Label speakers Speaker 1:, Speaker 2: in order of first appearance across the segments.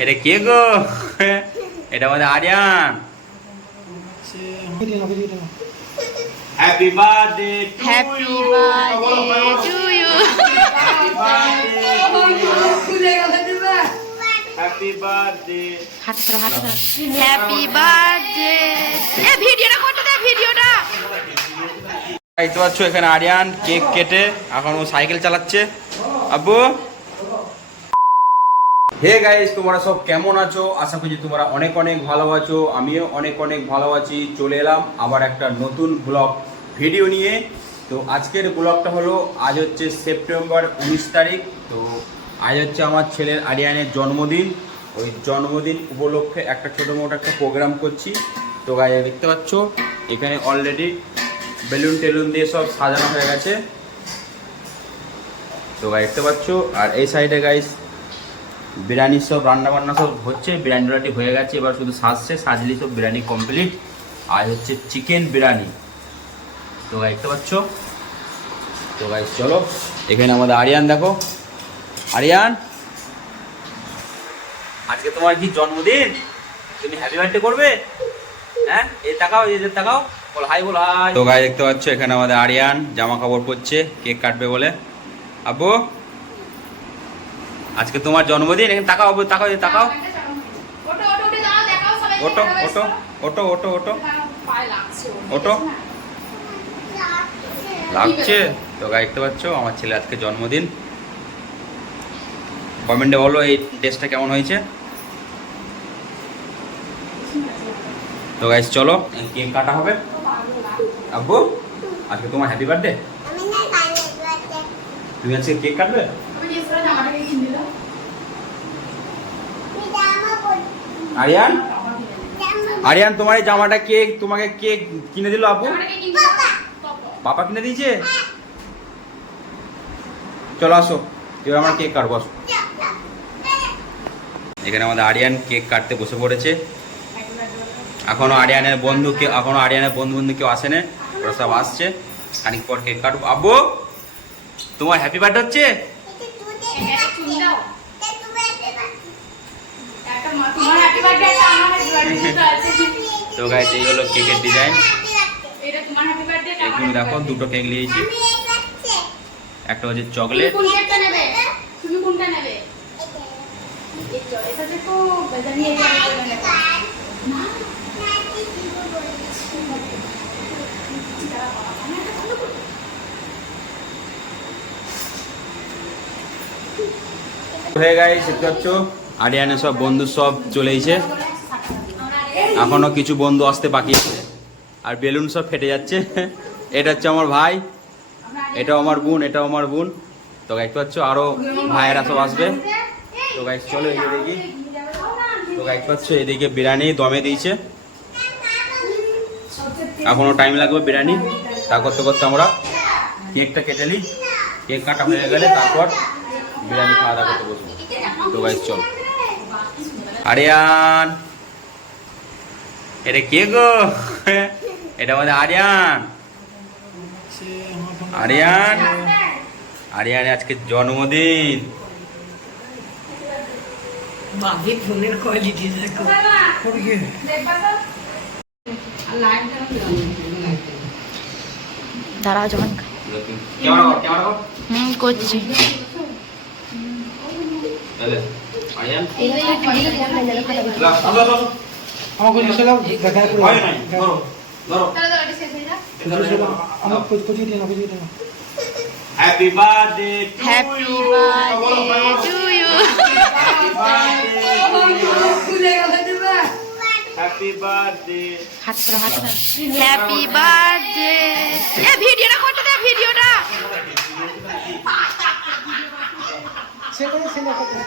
Speaker 1: এটা কে গো? এটা আমাদের Aryan. Happy birthday
Speaker 2: happy birthday to you
Speaker 1: happy birthday
Speaker 2: হাত ধরো হাত ধরো। হ্যাপি বার্থডে এ ভিডিওটা করতে দে ভিডিওটা।
Speaker 1: দেখতে পাচ্ছ এখানে আরিয়ান কেক কেটে এখন ও সাইকেল চালাচ্ছে। আব্বু? হে গাইস তোমরা সব কেমন আছো? আশা করছি তোমরা অনেক অনেক ভালো আছো, আমিও অনেক অনেক ভালো আছি। চলে এলাম আবার একটা নতুন ব্লগ ভিডিও নিয়ে। তো আজকের ব্লগটা হলো, আজ হচ্ছে সেপ্টেম্বর উনিশ তারিখ। তো আজ হচ্ছে আমার ছেলের আরিয়ানের জন্মদিন। ওই জন্মদিন উপলক্ষে একটা ছোটো মোটো একটা প্রোগ্রাম করছি। তো গায়ে দেখতে পাচ্ছ, এখানে অলরেডি বেলুন টেলুন দিয়ে সব সাজানো হয়ে গেছে। তো গাই দেখতে পাচ্ছ, আর এই সাইডে গাইস বিরিয়ানি সব রান্না বান্না সব হচ্ছে, বিরিয়ানি টিরানি হয়ে গেছে, এবার শুধু সাজছে সাজলি সব বিরিয়ানি কমপ্লিট আর হচ্ছে চিকেন বিরিয়ানি। তো দেখতে পাচ্ছ? তো গাইস চলো, এখানে আমাদের আরিয়ান, দেখো। আরিয়ান? আজকে তোমার কি জন্মদিন? তুমি হ্যাপি বার্থডে করবে? হ্যাঁ? এই তাকাও এদের তাকাও। বল হাই বল হাই তো গাই দেখতে পাচ্ছ, এখানে আমাদের আরিয়ান জামা কাপড় পরছে কেক কাটবে বলে। আব্বু? আজকে তোমার জন্মদিন এখানে তাকাও তাকাও তাকাও ওটো ওটো ওটো ওটো ওটো ওটো লাগছে তো গাই দেখতে পাচ্ছ আমার ছেলে আজকে জন্মদিন। কমেন্টে বলো এই ড্রেসটা কেমন হয়েছে? তো গাইস চলো কেক কাটা হবে। আব্বু আজকে তোমার হ্যাপি বার্থডে তুমি আজকে কেক কাটবে? আরিয়ান? আরিয়ান তোমার এই জামাটা কে তোমাকে কে কিনে দিল আপু? পাপা। কিনে দিয়েছে? চলো আসো এবার আমরা কেক কাটবো আসো। এখানে আমাদের আরিয়ান কেক কাটতে বসে পড়েছে। এখনও আরিয়ানের বন্ধু কেউ এখনও আরিয়ানের বন্ধু বন্ধু কেউ আসেনি ওরা সব আসছে। খানিক পর কেক কাটবো। আব্বু তোমার হ্যাপি বার্থডে হচ্ছে? তো গাইস এই হলো কেকের ডিজাইন এগুলো দেখো দুটো কেক নিয়েছি। একটা হচ্ছে চকলেট
Speaker 2: তুমি কোনটা নেবে?
Speaker 1: হয়ে গেছে দেখতে পাচ্ছ? আরিয়ানের সব বন্ধু সব চলে এসেছে। এখনও কিছু বন্ধু আসতে বাকি আছে। আর বেলুন সব ফেটে যাচ্ছে। এটা হচ্ছে আমার ভাই, এটাও আমার বোন, এটাও আমার বোন। তো দেখতে পাচ্ছ, আরও ভাইয়েরা সব আসবে। তো গাইস চলো এই দেখি। তো দেখতে পাচ্ছ, এদিকে বিরিয়ানি দমে দিয়েছে। এখনও টাইম লাগবে বিরিয়ানি। তা করতে করতে আমরা কেকটা কেটে নিই। কেক কাটা হয়ে গেলে তারপর বিরিয়ানি খাওয়া দাওয়া করতে বসবো। তো গাইস চল। আরিয়ান। এটা কে গো? এটা আমাদের আরিয়ান। আরিয়ান। আরিয়ান আজকে জন্মদিন।
Speaker 3: বাজে ফোনের কোয়ালিটি দেখো।
Speaker 2: দাঁড়াও যখন। হুম করছি।
Speaker 1: হয় happy birthday
Speaker 2: happy birthday to you
Speaker 1: happy birthday
Speaker 2: happy birthday এ ভিডিওটা করতে দে ভিডিওটা
Speaker 4: সে করে সে না। করতে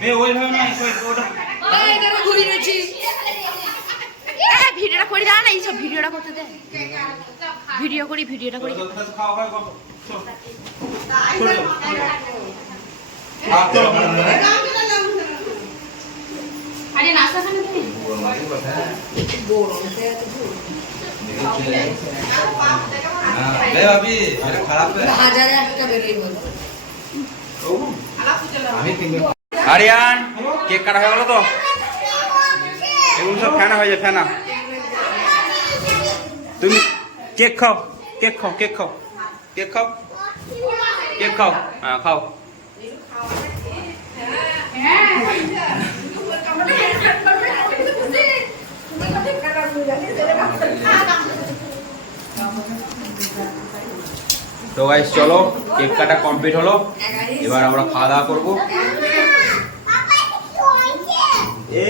Speaker 1: বে ওইভাবে না ওটা
Speaker 2: এ ভিডিওটা করে দাঁড়া না এইসব ভিডিওটা করতে দে। ভিডিও করি ভিডিওটা করি।
Speaker 1: আরিয়ান কেক কাটা হয়ে গেল তো? এগুলো সব ফেনা হয়ে যায়, ফেনা। তুমি কেক খাও কেক খাও কেক খাও কেক খাও। কেক খাও হ্যাঁ খাও তো গাইস চলো কেক কাটা কমপ্লিট হলো। এবার আমরা খাওয়া দাওয়া করব।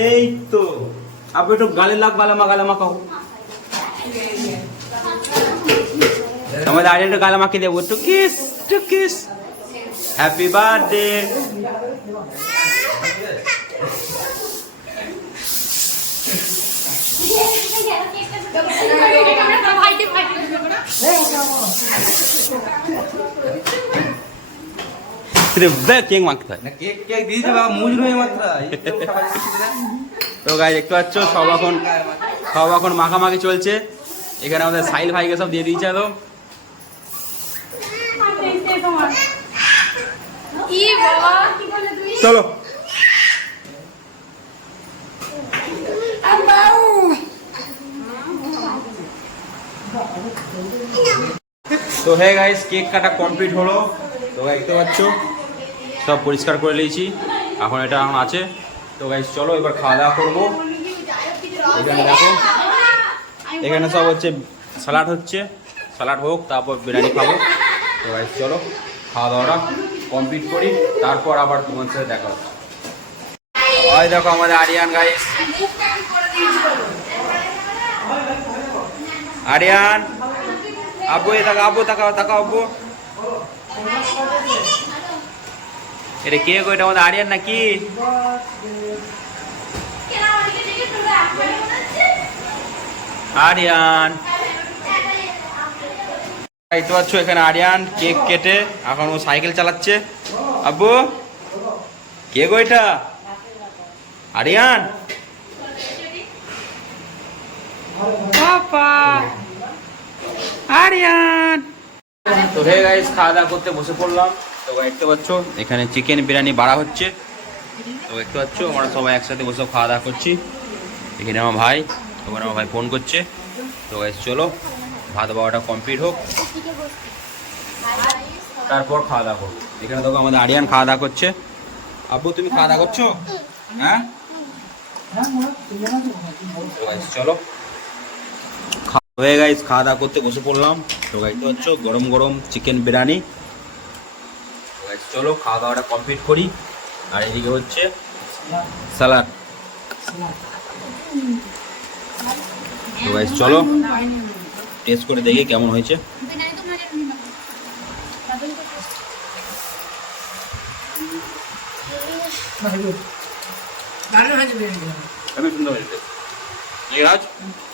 Speaker 1: এই তো। আপনি একটু গালে লাগ গালে মা গালে মা খাও। আমাদের আরে একটু গালে মাকে দেবো একটু কিস একটু কিস। হ্যাপি বার্থডে কেক মাখতে হয়? তো গাই দেখতে পাচ্ছ সব এখন সব এখন মাখামাখি চলছে। এখানে আমাদের সাইল ভাইকে সব দিয়ে দিয়েছে তো।
Speaker 2: কি বাবা? কি বলে তুই
Speaker 1: চলো। তো হে গাইস কেক কাটা কমপ্লিট হলো। তো দেখতে পাচ্ছ? সব পরিষ্কার করে নিয়েছি। এখন এটা এখন আছে। তো গাইস চলো এবার খাওয়া দাওয়া করব। এখানে দেখো। এখানে সব হচ্ছে স্যালাড হচ্ছে। স্যালাড হোক তারপর বিরিয়ানি খাব। তো গাইস চলো। খাওয়া দাওয়াটা কমপ্লিট করি, তারপর আবার তোমার সাথে দেখা হচ্ছে। ওই দেখো আমাদের আরিয়ান গাইস আরিয়ান, আব্বু এ তাকা আব্বু, তাকাও তাকাও, আব্বু। এটা কে গো? এটা আমাদের আরিয়ান নাকি? আরিয়ান। দেখতে পাচ্ছ এখানে আরিয়ান কেক কেটে এখন ও সাইকেল চালাচ্ছে। আব্বু কে গো এটা? আরিয়ান? আরিয়ান। তো হে গাইস খাওয়া দাওয়া করতে বসে পড়লাম। তো দেখতে পাচ্ছ এখানে চিকেন বিরিয়ানি বাড়া হচ্ছে। তো দেখতে পাচ্ছ আমরা সবাই একসাথে বসে খাওয়া দাওয়া করছি। এখানে আমার ভাই ওখানে আমার ভাই ফোন করছে। তো গাইস চলো। ভাত বাবাটা কমপ্লিট হোক। তারপর খাওয়া দাওয়া করব। এখানে দেখো আমাদের আরিয়ান খাওয়া দাওয়া করছে। আব্বু, তুমি খাওয়া দাওয়া করছ? হ্যাঁ? চলো। হয়ে গাইস খাওয়া দাওয়া করতে বসে পড়লাম। তো গাইস তো হচ্ছে গরম গরম চিকেন বিরিয়ানি। চলো, খাওয়া দাওয়াটা কমপ্লিট করি। আর এদিকে হচ্ছে স্যালাড গাইস চলো। টেস্ট করে দেখি কেমন হয়েছে।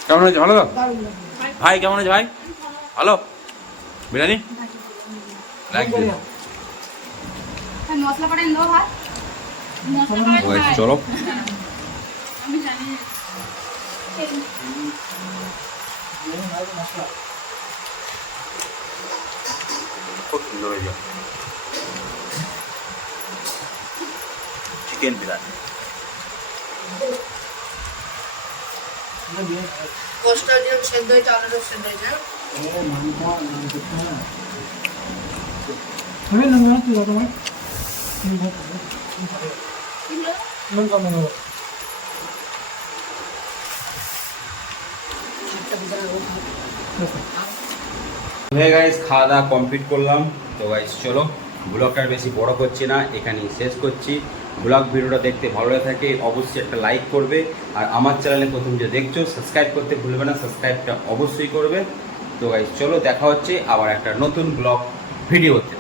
Speaker 1: কেমন হয়েছে? ভালো তো? ভাই কেমন হয়েছে ভাই? ভালো? বিরিয়ানি? চলো। খুব সুন্দর হয়েছে চিকেন বিরিয়ানি
Speaker 3: কষ্ট যেরকম সেদ্ধ হয়েছে আলুটা সেদ্ধ হয়েছে
Speaker 4: নুন কম
Speaker 1: হয়ে গাইস খাওয়া দাওয়া কমপ্লিট করলাম। তো গাইস চলো ব্লগটা বেশি বড় করছি না, এখানেই শেষ করছি। ব্লগ ভিডিওটা দেখতে ভালো লাগে থাকে, অবশ্যই একটা লাইক করবে। আর আমার চ্যানেলে প্রথম যে দেখছ সাবস্ক্রাইব করতে ভুলবে না সাবস্ক্রাইবটা অবশ্যই করবে। তো গাইস চলো, দেখা হচ্ছে আবার একটা নতুন ব্লগ ভিডিওতে